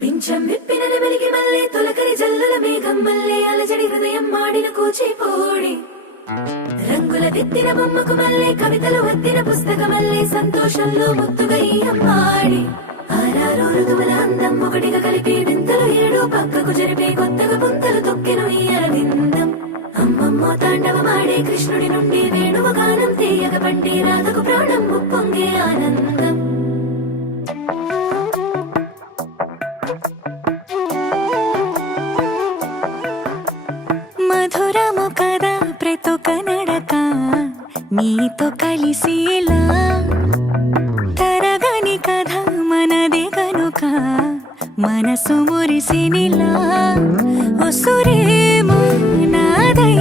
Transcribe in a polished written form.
పింఛం విప్పిన నెమలికి మల్లె తొలకరి జల్లుల మేఘం మల్లె అలజడి హృదయం మాడిన కూచిపోడి రంగుల దిద్దిన బొమ్మకు మల్లె కవితలు వద్దిన పుస్తక మల్లె సంతోషంలో ముద్దుగా ఈ అమ్మాడి ఆరారు ఋతువుల అందం ఒకటిగా కలిపి వింతలు ఏడు పక్కకు జరిపే కొత్తగా పుంతలు తొక్కెను ఈ అరవిందం అమ్మమ్మో తాండవమాడే కృష్ణుడి నుండి వేణువ గానం తీయగ పండి రాధకు ప్రాణం ఉప్పొంగే ఆనందం మధురము కదా ప్రతొక నడక నీతో కలిసేలా తరగని కథ మనదే కనుక మనసు మురిసినిలా ఉసురేమో నాదై